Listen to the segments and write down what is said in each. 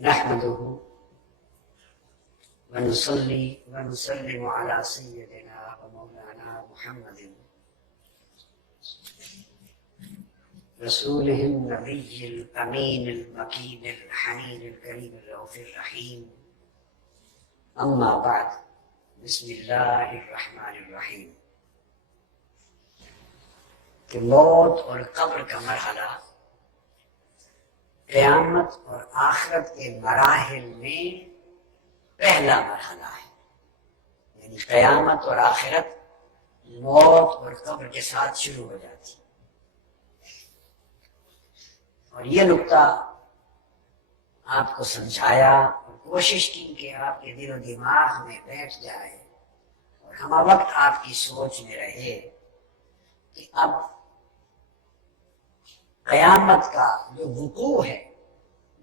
نحمده ونصلي ونسلم على سيدنا ومولانا محمد رسوله النبي الأمين المكين الحنين الكريم الرؤوف الرحيم. أما بعد، بسم الله الرحمن الرحیم. کہ موت اور قبر کا مرحلہ قیامت اور آخرت کے مراحل میں پہلا مرحلہ ہے. یعنی قیامت اور آخرت موت اور قبر کے ساتھ شروع ہو جاتی. اور یہ نقطہ آپ کو سمجھایا اور کوشش کی کہ آپ کے دل و دماغ میں بیٹھ جائے اور ہمہ وقت آپ کی سوچ میں رہے کہ اب قیامت کا جو وقوع ہے،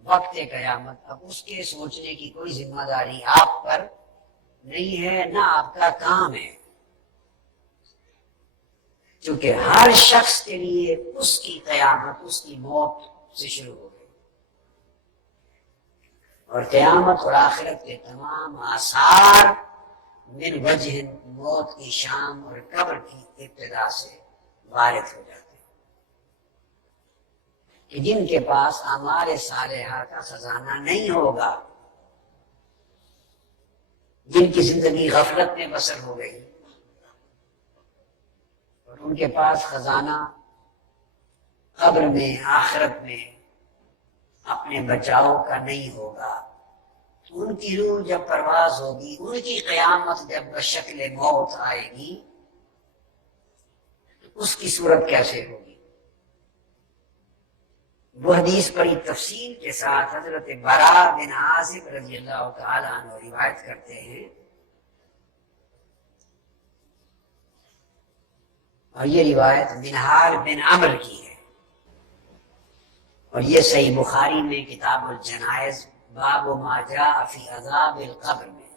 وقت قیامت، اب اس کے سوچنے کی کوئی ذمہ داری آپ پر نہیں ہے، نہ آپ کا کام ہے، کیونکہ ہر شخص کے لیے اس کی قیامت، اس کی موت سے شروع ہو گئی. اور قیامت اور آخرت کے تمام آثار من وجہ موت کی شام اور قبر کی ابتدا سے وارد ہو جاتے ہیں کہ جن کے پاس اعمال صالحہ کا خزانہ نہیں ہوگا، جن کی زندگی غفلت میں بسر ہو گئی اور ان کے پاس خزانہ قبر میں، آخرت میں اپنے بچاؤ کا نہیں ہوگا، ان کی روح جب پرواز ہوگی، ان کی قیامت جب بشکل موت آئے گی، تو اس کی صورت کیسے ہوگی؟ وہ حدیث بڑی تفصیل کے ساتھ حضرت براء بن عازب رضی اللہ تعالیٰ عنہ روایت کرتے ہیں، اور یہ روایت منہار بن عمر کی ہے، اور یہ صحیح بخاری میں کتاب الجنائز باب ما جاء فی عذاب القبر میں،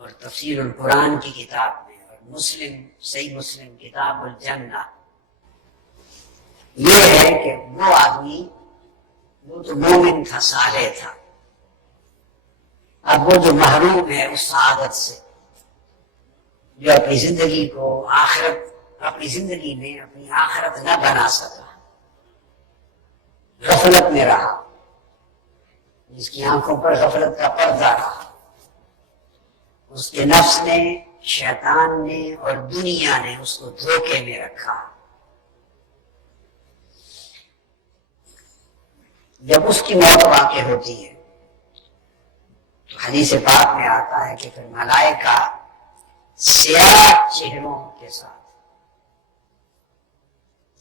اور تفسیر القرآن کی کتاب میں، اور مسلم، صحیح مسلم کتاب الجنہ. یہ ہے کہ وہ آدمی، وہ تو مومن تھا، صالح تھا، اب وہ جو محروم ہے اس سعادت سے، جو اپنی زندگی کو آخرت، اپنی زندگی میں اپنی آخرت نہ بنا سکا، غفلت میں رہا، جس کی آنکھوں پر غفلت کا پردہ رہا، اس کے نفس نے، شیطان نے اور دنیا نے اس کو دھوکے میں رکھا. جب اس کی موت واقع ہوتی ہے تو حدیث پاک میں آتا ہے کہ پھر ملائکہ سیاہ چہروں کے ساتھ،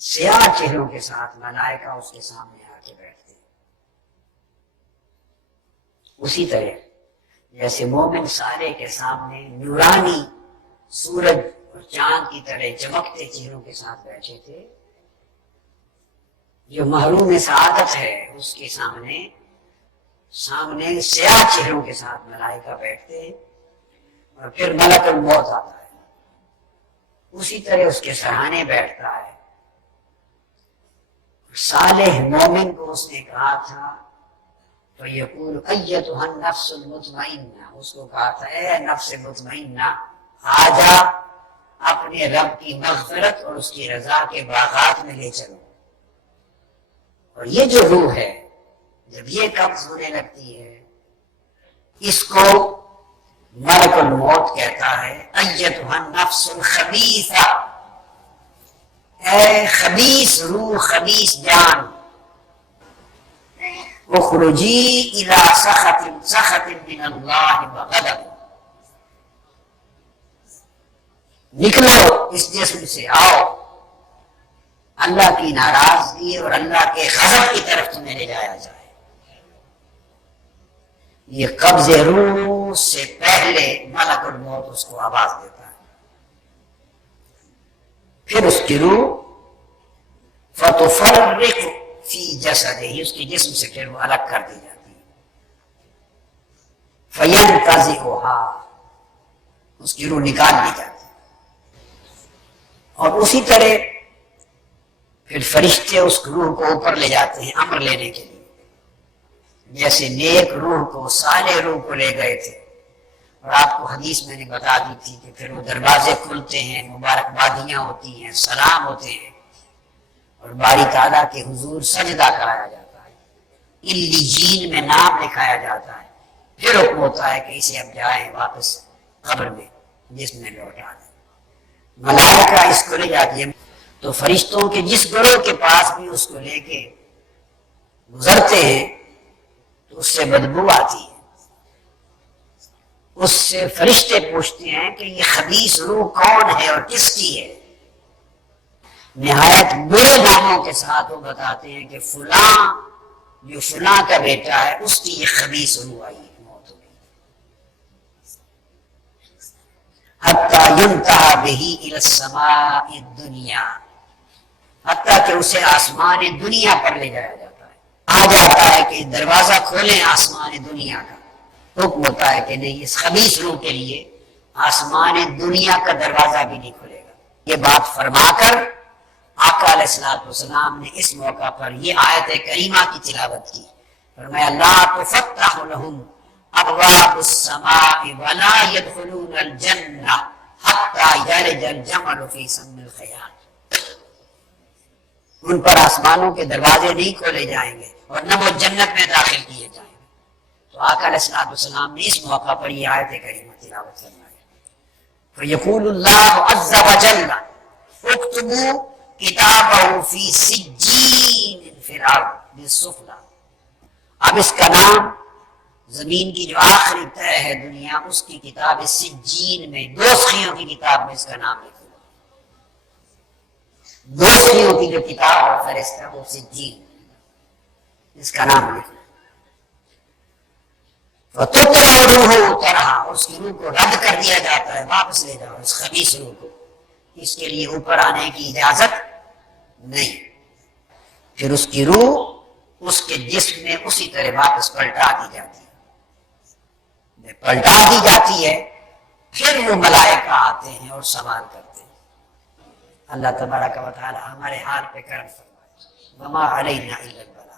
سیاہ چہروں کے ساتھ ملائکہ اس کے سامنے آ کے بیٹھتے ہیں. اسی طرح جیسے مومن صالح کے سامنے نورانی سورج اور چاند کی طرح چمکتے چہروں کے ساتھ بیٹھے تھے، جو محروم سعادت ہے اس کے سامنے سیاہ چہروں کے ساتھ ملائکہ بیٹھتے ہیں، اور پھر ملک الموت آتا ہے، اسی طرح اس کے سرانے بیٹھتا ہے. صالح مومن کو اس نے کہا تھا فَيَقُولُ أَيَّتُهَا النَّفْسُ الْمُطْمَئِنَّةُ، اس کو کہا تھا اے نفس مطمئنہ، آجا اپنے رب کی مغفرت اور اس کی رضا کے باغات میں لے چلو. اور یہ جو روح ہے جب یہ قبض ہونے لگتی ہے، اس کو ملک الموت کہتا ہے ایتھا النفس الخبیثہ، اے خبیث روح، خبیث جان، اخرجی الی سخط من اللہ وغضب، نکلو اس جسم سے، آؤ اللہ کی ناراضگی اور اللہ کے غضب کی طرف تمہیں لے جایا جائے. یہ قبض روح سے پہلے ملک الموت اس کو آواز دیتا ہے. پھر اس کی روح فتفرق فی جسدہ، اس کی جسم سے پھر وہ الگ کر دی جاتی ہے. فینتزعھا، اس کی روح نکال دی جاتی ہے. اور اسی طرح پھر فرشتے اس روح کو اوپر لے جاتے ہیں امر لینے کے لیے. جیسے نیک روح کو صالح روح کو لے گئے تھے. اور آپ کو حدیث میں نے بتا دی تھی کہ پھر وہ دروازے کھلتے ہیں، مبارکبادیاں ہوتی ہیں، سلام ہوتے ہیں، اور باری تعالیٰ کے حضور سجدہ کرایا جاتا ہے، علیجین میں نام لکھایا جاتا ہے. پھر حکم ہوتا ہے کہ اسے اب جائیں واپس قبر میں جس میں لوٹا دیں. ملائکہ اس کو لے جاتی ہے. تو فرشتوں کے جس گروہ کے پاس بھی اس کو لے کے گزرتے ہیں تو اس سے بدبو آتی ہے. اس سے فرشتے پوچھتے ہیں کہ یہ خبیث روح کون ہے اور کس کی ہے. نہایت برے ناموں کے ساتھ وہ بتاتے ہیں کہ فلاں جو فلاں کا بیٹا ہے اس کی یہ خبیث روح آئی ہے، موت ہو گئی. حتی ینتہی بہ الی السماء الدنیا، حتیٰ کہ اسے آسمان دنیا پر لے جایا جاتا ہے. آ جاتا ہے کہ دروازہ کھولیں آسمان دنیا کا. حکم ہوتا ہے کہ نہیں، اس خبیث روح کے لیے آسمان دنیا کا دروازہ بھی نہیں کھلے گا. یہ بات فرما کر آقا علیہ الصلوۃ والسلام نے اس موقع پر یہ آیت کریمہ کی تلاوت کی. فرمایا لا تفتح لهم ابواب السماء ولا يدخلون الجنہ حتی یلج الجمل فی سم الخیاط. ان پر آسمانوں کے دروازے نہیں کھولے جائیں گے اور نہ وہ جنت میں داخل کیے جائیں گے. تو آقا علیہ الصلوۃ والسلام نے اس موقع پر یہ آیت کریمہ تلاوت فرمائی. فیقول اللہ عز وجل اکتبوا کتابہ فی سجین فی الارض بالسفلی. اب اس کا نام زمین کی جو آخری تہ ہے دنیا، اس کی کتاب سجین میں، دو سخیوں کی کتاب میں اس کا نام لکھا. دو سخیوں کی جو کتاب فرشتہ وہ سجین، اس کا نام لکھا. فَتُطْرَحُ رُوحُ طَرْحًا، اس کی روح کو رد کر دیا جاتا ہے، واپس لے جاؤ اس خبیث روح کو. اس کے لیے اوپر آنے کی اجازت نہیں. پھر اس کی روح اس کے جسم میں اسی طرح واپس پلٹا دی جاتی ہے. پلٹا دی جاتی ہے پھر وہ ملائکہ آتے ہیں اور سوال کرتے ہیں. اللہ تبارک و تعالی ہمارے حال پہ کرم فرمائے. وما علینا الا البلاغ.